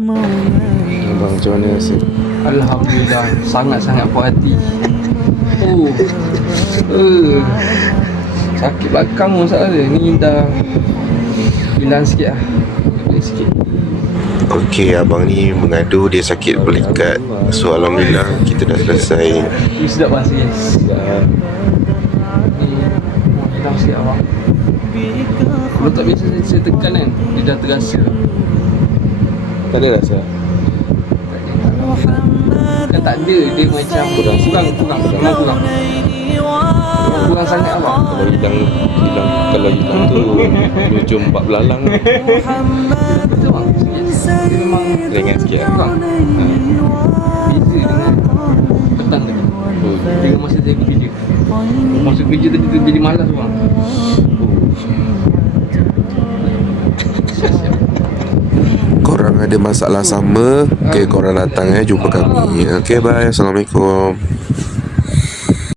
Abang macam mana Asyik? Alhamdulillah. Sangat-sangat puas hati. Oh. Uh. Sakit belakang pun tak ada Ni dah Hilang sikit lah. Hilang sikit. Okey, abang ni mengadu dia sakit belikat. So alhamdulillah kita dah selesai. Ni sedap bahasa guys Ni oh, Hilang sikit abang. Kalau tak biasa saya, saya tekan kan? Dia dah terasa Tak ada rasa. Kan tak ada Dia macam Kurang Kurang Kurang Kurang Kurang, kurang, kurang sangat abang Kalau hilang hilang kalau hilang tu hujung bab belalang Betul bang Serius. Dia memang ringan sikit lah. Kurang ha. Beza dengan Petang tadi Oh, Dengan masa saya kerja Masa kerja tadi tu jadi malas bang ada masalah sama, okey korang datang eh jumpa kami. Okey bye. Assalamualaikum.